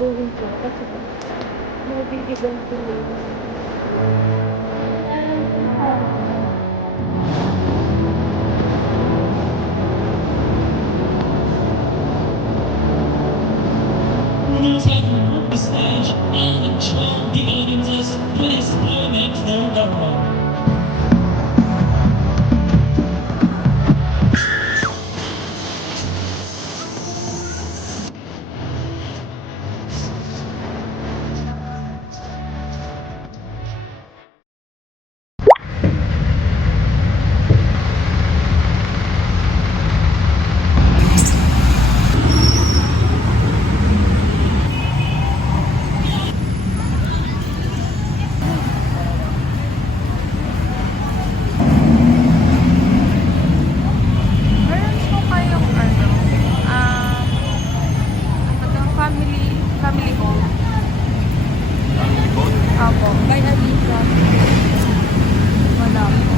siguraduhin ko kasi mabibigyan sila. The stage and control the audiences to experiment their government. Meron po kayong family home. Apo, by Alisa. Wala po.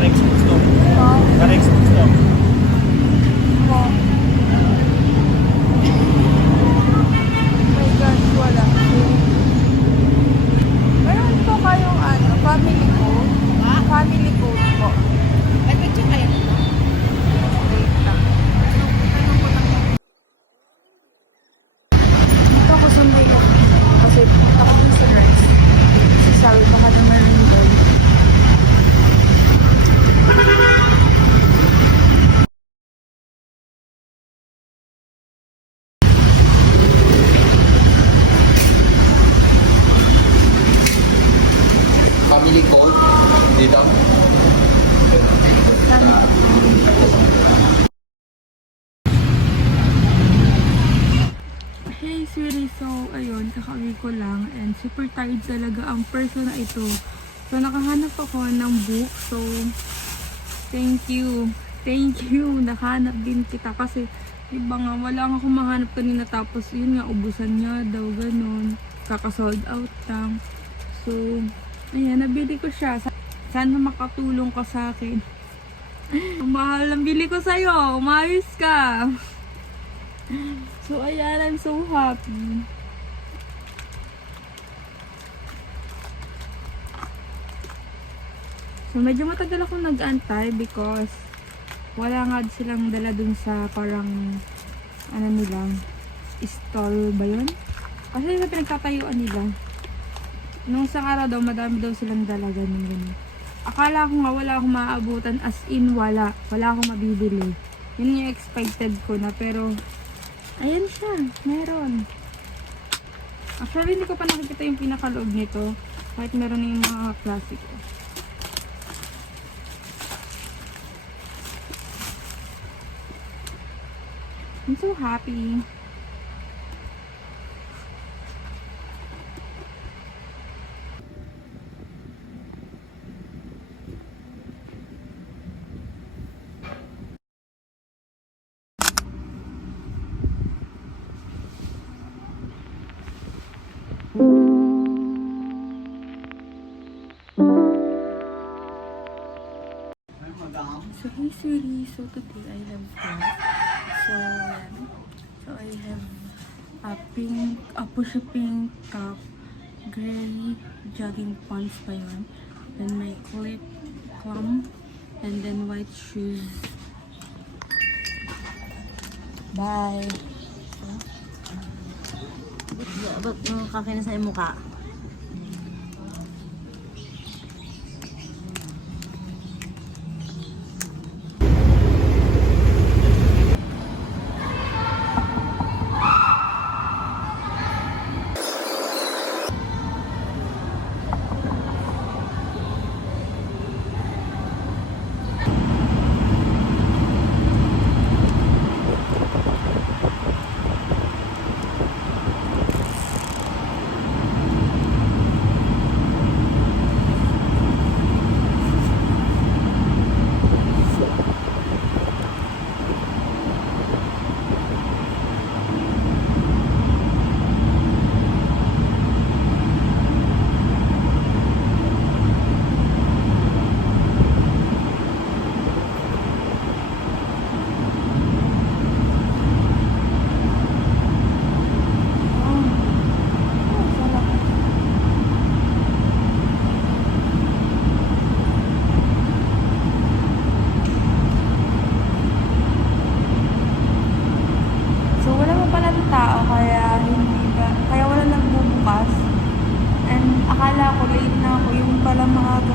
Rex Gusto. Oh, Rex Gusto. po. My gosh, wala. Meron po kayong family code? Family code po. Ay, medyo kaya ko. Wait lang. Dito ako sa may kasi ako din sa rest. Si Sal, baka na meron doon. Family code dito. Hey sweetie, so ayun, kakauwi ko lang and super tired talaga ang person na ito. So nakahanap ako ng book, so thank you. Thank you, nakahanap din kita kasi diba nga, wala akong mahanap kanina tapos yun nga, ubusan niya daw, ganun. Kaka-sold out lang. So, ayan, nabili ko siya. Sana makatulong ka sa akin. Ang mahal ang bili ko sa'yo, umayos ka. So, ayan, I'm so happy. So, medyo matagal ako nag-antay because wala nga silang dala dun sa parang, ano nila, stall ba yun? Kasi sa pinagtatayuan nila. Nung isang araw daw, madami daw silang dala, ganun. Akala ko nga wala akong maaabutan, as in wala. Wala akong mabibili. Yun yung expected ko na, pero ayan siya, meron. Actually, hindi ko pa nakikita yung pinakaloob nito. Kahit meron na yung mga klasiko. I'm so happy. So hey sweetie, so today I have class. So yan. So I have a pink, a pushy pink top, gray jogging pants pa yun. Then my clip clump, and then white shoes. Bye! Ba't nung kakinis na yung mukha?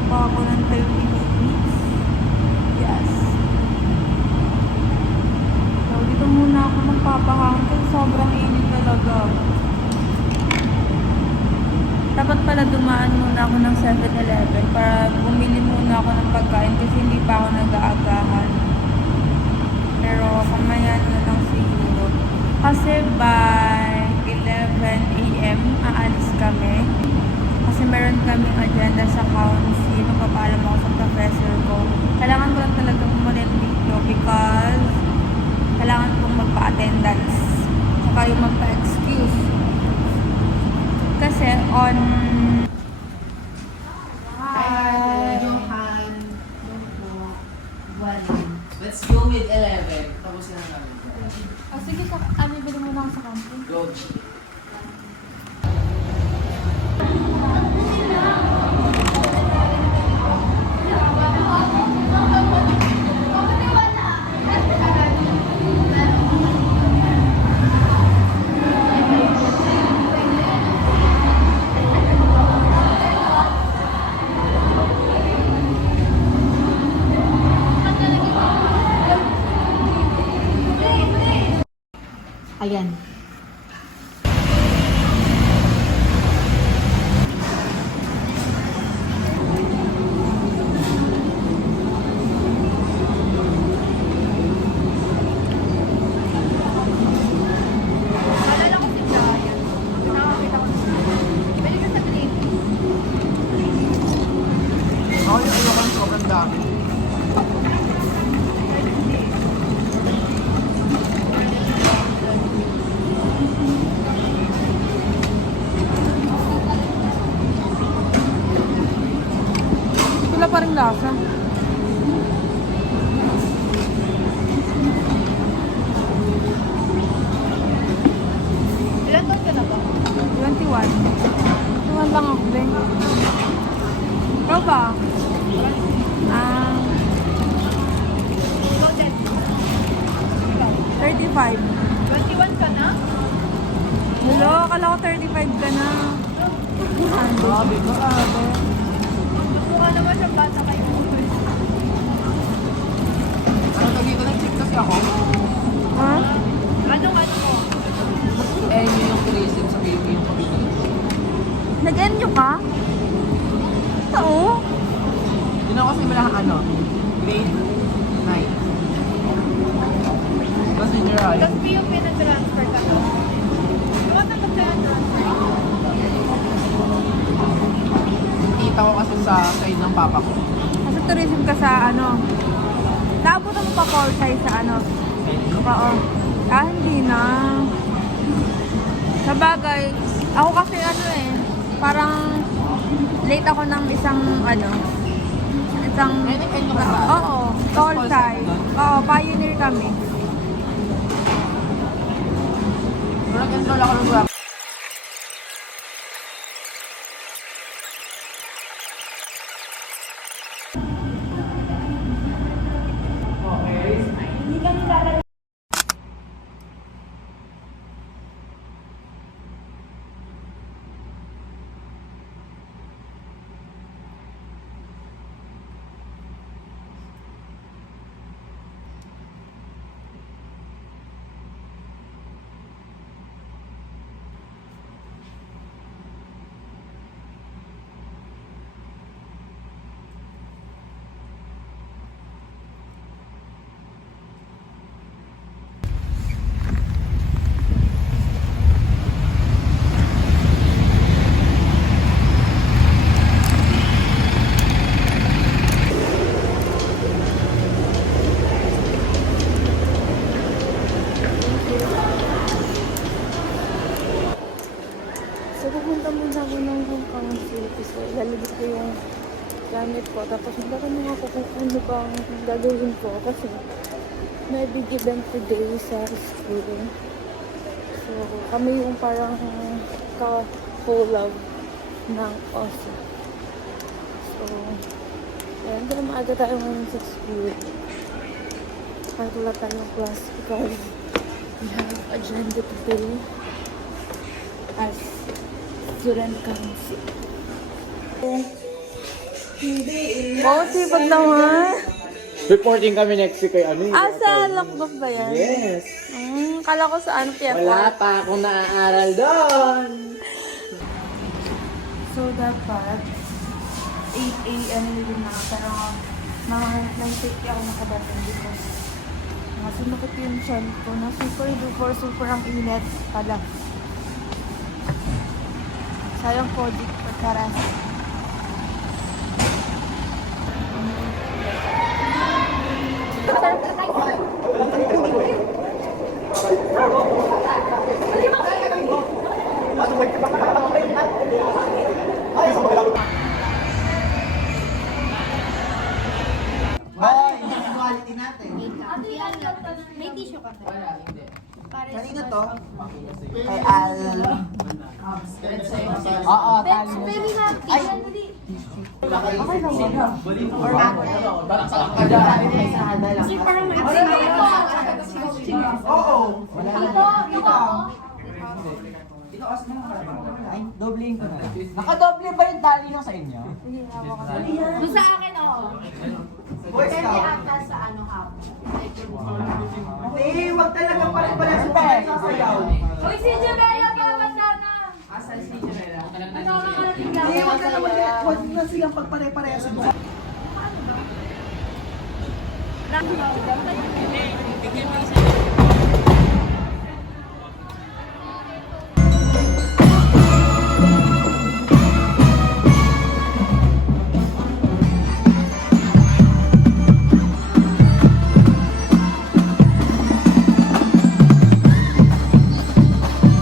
pa ako ng 30 minutes. Yes. So, dito muna ako magpapahangin kasi sobrang init talaga. Dapat pala dumaan muna ako ng 7-Eleven para bumili muna ako ng pagkain kasi hindi pa ako nag-aagahan. Pero kamaya na lang siguro. Kasi by 11 AM aalis kami. Kasi meron kaming agenda sa council. Magpapaalam ako sa professor ko. Kailangan ko lang talaga umulit dito because kailangan kong magpa-attendance. Saka yung magpa-excuse. Kasi on... Hi! Johan. Let's go with 11. Tapos na namin. Sige, bili mo na ako sa council. Go. Ayan. Ako yung ayokang sobrang dami. Wala pa rin lasa. Ilan taon ka na ba? 21. 21 lang ako din. Ikaw ba? Ikaw din. 35. 21 ka na? Hello, akala ko 35 ka na. Grabe ko, grabe. Mukha naman siyang bata kayo. Ano tawag dito? Nag-tiktok ako? Ha? Anong ano mo? Eh, yun yung tourism sa baby yung pag-ibig. Nag-enyo ka? Oo. Yun ako kasi malakang ano, grade 9. Tapos junior high. Tapos PUP na transfer ka to. Bakit na transfer? Kita ko kasi sa side ng papa ko. Kasi tourism ka sa ano. Naabutan mo pa call size sa ano. Oo. Hindi na. Sabagay, ako kasi ano parang late ako ng isang Ay, nag-end ka ba? oo, call Call size. sign doon? Oo, pioneer kami. Pero nag-enroll ako ng grab. So, pupunta muna ako ng Hong Kong City. So, lalabas ko yung gamit ko. Tapos, magkakaroon ako kung ano bang gagawin ko. Kasi, may big event today sa school. So, kami yung parang ka-collab ng OSA. So, ayan, pero maaga tayo ngayon sa school. Kahit wala tayong class because we have agenda today as student council. Wow, sipag naman. Reporting kami next week kay ano yung Sa Lokdok ba yan? Yes. Kala ko sa ano, Piato. Wala pa akong naaaral doon. So, dapat 8 a.m. din na. Pero, mga 9:30 ako nakadating because sumakit yung chan ko na super ang init pala. Sayang po, di pagkaras. Quality natin. May tissue ka ba? Wala, hindi. Kanina to? Kay Al. Oo, tali na. Baby na, tissue. Dali. Or Si parang may Oo. Wala na. Ito. Ay, doblein ko na. Nakadoble ba yung tali nung sa inyo? Doon sa akin, oo. Boy Pwede Scout. ata sa ano hapon. Eh, wag talaga pare-pare sa sasayaw. Uy, si Jamela pa ba sana? Asan si Janela? Ano ka nakarating lang? Eh, wag na silang pagpare-pareha sa buka.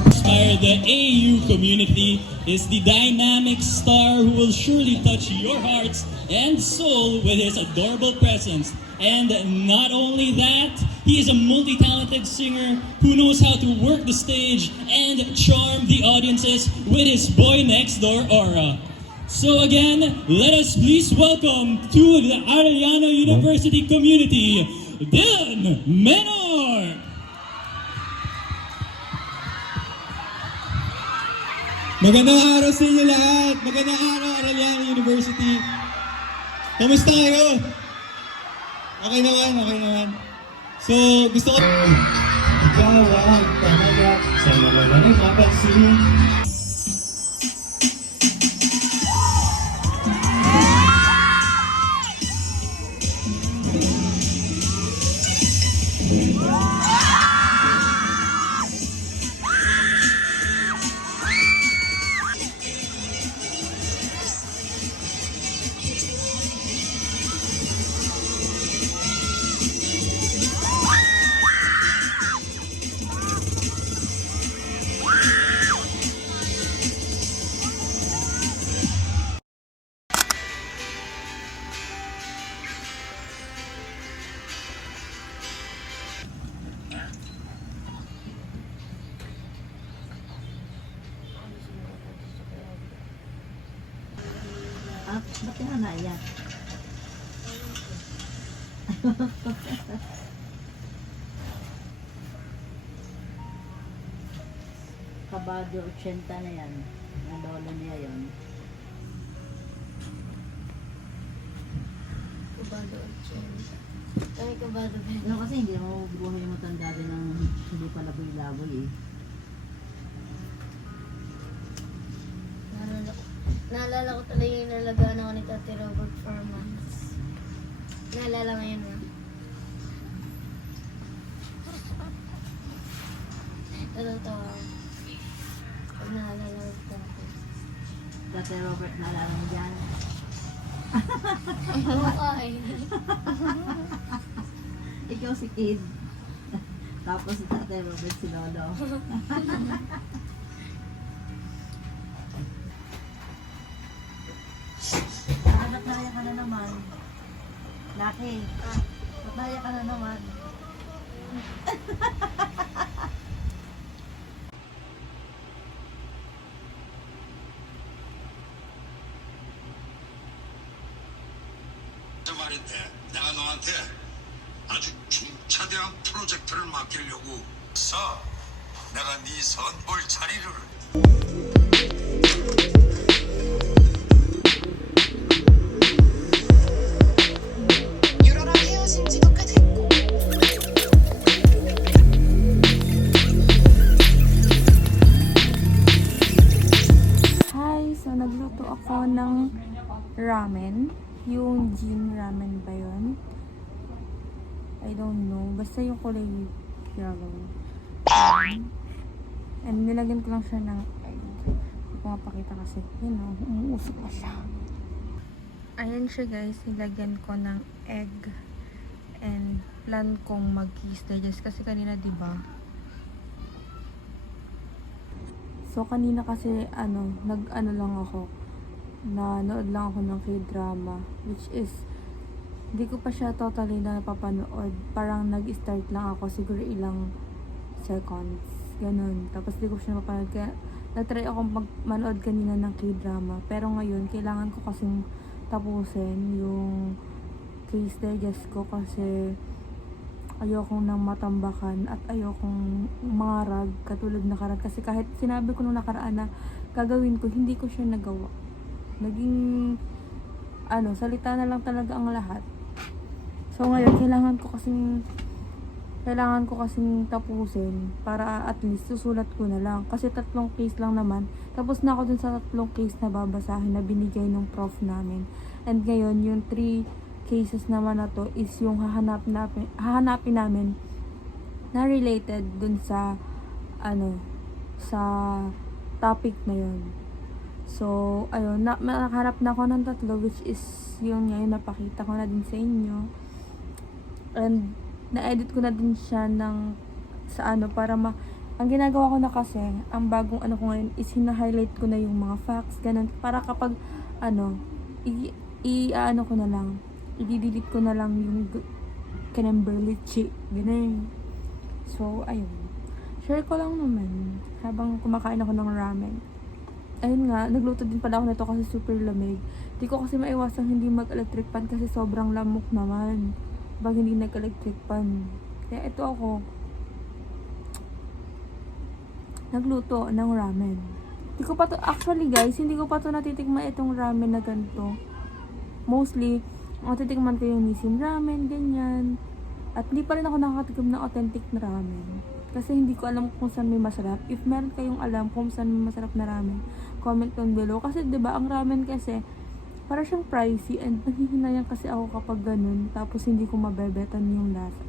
Inspire the AU community is the dynamic star who will surely touch your hearts and soul with his adorable presence. And not only that, he is a multi-talented singer who knows how to work the stage and charm the audiences with his boy next door aura. So again, let us please welcome to the Arellano University community, Dylan Menor! Magandang araw sa inyo lahat! Magandang araw, Arellano University! Kamusta kayo? Okay naman. So, gusto ko... Ikaw ang talaga sa wala rin mapansin. Ba't ka na naiyak? Kabado 80 na yan. Ang lolo niya yun. Kabado 80. Kami kabado ba? No, kasi hindi mo buhay yung matanda din ng hindi pa laboy-laboy eh. Naalala ko talaga yung nalagaan ako ni Tati Robert for months. Naalala mo yun, ha? Natatawa ako. Pag naalala ko Tati. Dati Robert, naalala mo dyan? Oo ka eh. Ikaw si Kid. Tapos si Dati Robert si Lolo. Ba't naiyak ka na naman? Laki. Ba't naiyak ka na naman? 저 말인데 내가 너한테 아주 중차대한 프로젝트를 맡기려고 내가 네 선볼 자리를 Yung Jin ramen ba yun? I don't know. Basta yung kulay yellow. And nilagyan ko lang siya ng egg. Hindi ko mapakita kasi, umuusok na siya. Ayan siya guys, nilagyan ko ng egg. And plan kong mag-slices kasi kanina, diba? So, kanina kasi, nag-ano lang ako. Nanood lang ako ng K-drama. Which is, hindi ko pa siya totally na napapanood. Parang nag-start lang ako, siguro ilang seconds. Ganun. Tapos hindi ko siya napapanood. Kaya, nag-try akong manood kanina ng K-drama. Pero ngayon, kailangan ko kasing tapusin yung case digest ko kasi ayokong nang matambakan at ayokong mangarag katulad nakaraan. Kasi kahit sinabi ko nung nakaraan na gagawin ko, hindi ko siya nagawa. Naging, salita na lang talaga ang lahat. So ngayon, kailangan ko kasing tapusin para at least susulat ko na lang. Kasi 3 case lang naman. Tapos na ako dun sa 3 case na babasahin na binigay ng prof namin. And ngayon, yung 3 cases naman na to is yung hahanapin namin na related dun sa sa topic na yun. So, ayun, nakaharap na ako ng 3 which is yung ngayon napakita ko na din sa inyo. And na-edit ko na din siya para ang ginagawa ko na kasi, ang bagong ko ngayon is hina-highlight ko na yung mga facts, ganun, para kapag ko na lang, i-delete ko na lang yung Kinamberlichi, ganun. So, ayun. Share ko lang naman habang kumakain ako ng ramen. Ayun nga, nagluto din pala ako nito kasi super lamig. Di ko kasi maiwasang hindi mag-electric pan kasi sobrang lamok naman. Pag hindi nag-electric pan. Kaya ito ako, nagluto ng ramen. Actually guys, hindi ko pa to natitikman itong ramen na ganito. Mostly, natitikman ko yung Nissin ramen, ganyan. At hindi pa rin ako nakakatikim ng authentic na ramen. Kasi hindi ko alam kung saan may masarap. If meron kayong alam kung saan may masarap na ramen, comment down below. Kasi 'di ba ang ramen kasi para siyang pricey and nanghihinayang kasi ako kapag ganun. Tapos hindi ko mabebetan yung lasa.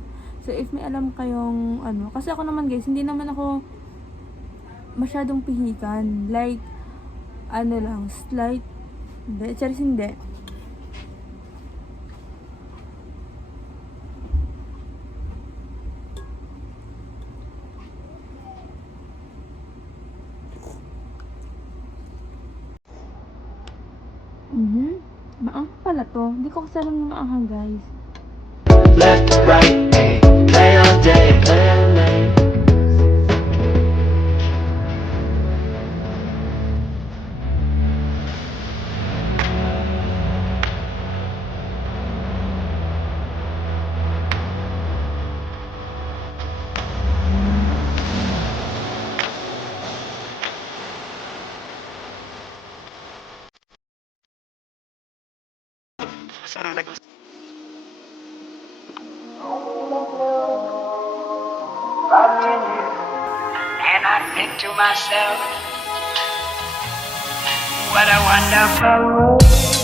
So if may alam kayong kasi ako naman guys, hindi naman ako masyadong pihikan. Like, slight, hindi. Maanghang pala to. Hindi ko kasi alam na maanghang guys. Left, right, hey, play all day, play all night. And I think to myself, what a wonderful world.